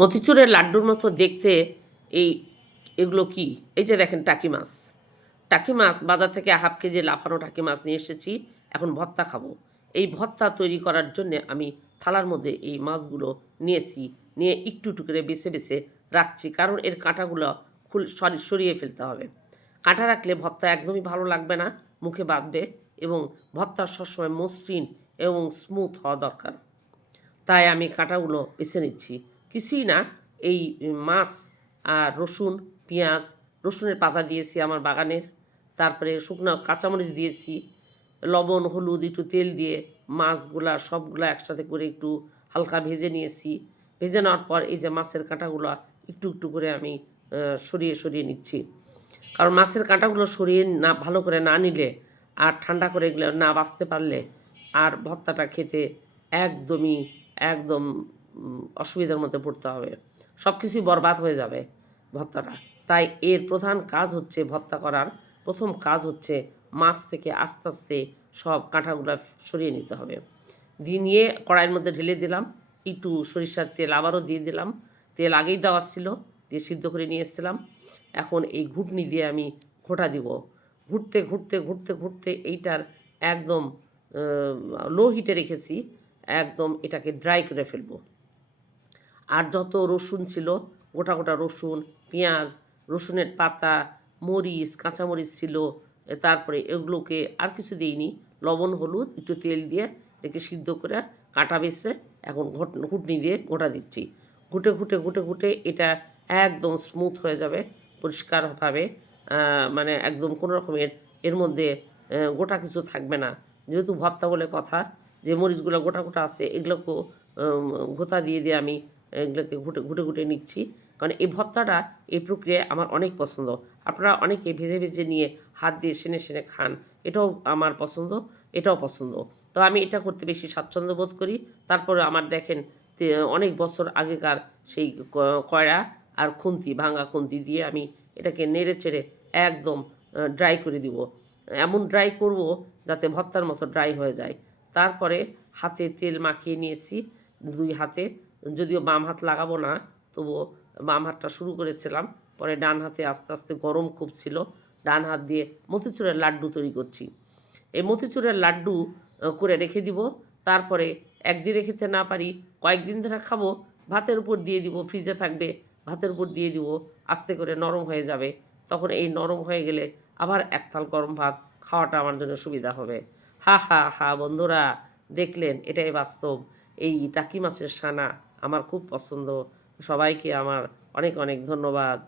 মতিচুরের লাড্ডুর মতো দেখতে এই, এগুলো কি? এই যে দেখেন টাকি মাছ। টাকি মাছ, বাজার থেকে হাফ কেজি লাফানো টাকি মাছ নিয়ে এসেছি, এখন ভর্তা খাব। এই ভর্তা তৈরি করার জন্য আমি থালার মধ্যে এই মাছগুলো নিয়েছি, নিয়ে একটু একটু করে বেছে বেছে রাখছি, কারণ এর কাঁটাগুলো খুল, সরি- সরিয়ে ফেলতে হবে। কাঁটা রাখলে ভর্তা একদমই ভালো লাগবে না, মুখে বাঁধবে এবং ভর্তা সবসময় মসৃণ এবং স্মুথ হওয়া দরকার। তাই আমি কাঁটাগুলো বেছে নিচ্ছি। কিছুই না। এই মাছ আর রসুন, পেঁয়াজ, রসুনের পাতা দিয়েছি আমার বাগানের। তারপরে শুকনো কাঁচামরিচ দিয়েছি, লবণ, হলুদ, একটু তেল দিয়ে মাছগুলা সবগুলা একসাথে করে একটু হালকা ভেজে নিয়েছি। ভেজে নেওয়ার পর এই যে মাছের কাঁটাগুলো একটু একটু করে আমি সরিয়ে সরিয়ে নিচ্ছি। কারণ মাছের কাঁটাগুলো সরিয়ে না, ভালো করে না নিলে আর ঠান্ডা করে এগুলো না বাঁচতে পারলে আর ভর্তাটা খেতে একদমই, একদম অসুবিধার মধ্যে পড়তে হবে। সব কিছুই বরবাদ হয়ে যাবে ভত্তাটা। তাই এর প্রধান কাজ হচ্ছে ভত্তা করার। প্রথম কাজ হচ্ছে মাছ থেকে আস্তে আস্তে সব কাঁঠাগুলো সরিয়ে নিতে হবে। দিয়ে নিয়ে কড়াইয়ের মধ্যে ঢেলে দিলাম। একটু সরিষার তেল আবারও দিয়ে দিলাম। তেল আগেই দেওয়া ছিল, দিয়ে সিদ্ধ করে নিয়ে এসেছিলাম। এখন এই ঘুটনি দিয়ে আমি ঘোটা দিব। ঘুরতে ঘুরতে ঘুরতে ঘুরতে এইটার একদম লো হিটে রেখেছি। একদম এটাকে ড্রাই করে ফেলব। আর যত রসুন ছিল, গোটা গোটা রসুন, পেঁয়াজ, রসুনের পাতা, মরিচ, কাঁচামরিচ ছিল তারপরে এগুলোকে আর কিছু দিইনি। লবণ, হলুদ, একটু তেল দিয়ে এটাকে সিদ্ধ করে কাটা বেছে এখন ঘট, ঘুটনি দিয়ে গোটা দিচ্ছি। ঘুটে ঘুটে ঘুটে ঘুটে এটা একদম স্মুথ হয়ে যাবে, পরিষ্কারভাবে মানে একদম কোনো রকমের এর মধ্যে গোটা কিছু থাকবে না। যেহেতু ভর্তা বলে কথা, যে মরিচগুলো গোটা গোটা আছে, এগুলোকেও গোতা দিয়ে দিয়ে আমি এগুলোকে ঘুটে ঘুটে ঘুটে নিচ্ছি। কারণ এই ভর্তাটা, এই প্রক্রিয়ায় আমার অনেক পছন্দ। আপনারা অনেকে ভেজে ভেজে নিয়ে হাত দিয়ে সেনে সেনে খান, এটাও আমার পছন্দ, এটাও পছন্দ। তো আমি এটা করতে বেশি স্বাচ্ছন্দ্য বোধ করি। তারপরে আমার দেখেন অনেক বছর আগেকার সেই কয়রা আর খুন্তি, ভাঙা খুন্তি দিয়ে আমি এটাকে নেড়ে চেড়ে একদম ড্রাই করে দিব। এমন ড্রাই করব যাতে ভর্তার মতো ড্রাই হয়ে যায়। তারপরে হাতে তেল মাখিয়ে নিয়েছি, দুই হাতে। যদিও বাম হাত লাগাবো না, তবুও বাম হাতটা শুরু করেছিলাম। পরে ডান হাতে আস্তে আস্তে গরম খুব ছিল, ডান হাত দিয়ে মতিচুরের লাড্ডু তৈরি করছি। এই মতিচুরের লাড্ডু করে রেখে দিব। তারপরে একদিন রেখেতে না পারি, কয়েকদিন ধরে খাব, ভাতের উপর দিয়ে দিব, ফ্রিজে থাকবে, ভাতের উপর দিয়ে দিব, আস্তে করে নরম হয়ে যাবে। তখন এই নরম হয়ে গেলে আবার এক থাল গরম ভাত খাওয়াটা আমার জন্য সুবিধা হবে। হা হা হা, বন্ধুরা, দেখলেন, এটাই বাস্তব। এই টাকি মাছের সানা আমার খুব পছন্দ। সবাইকে আমার অনেক অনেক ধন্যবাদ।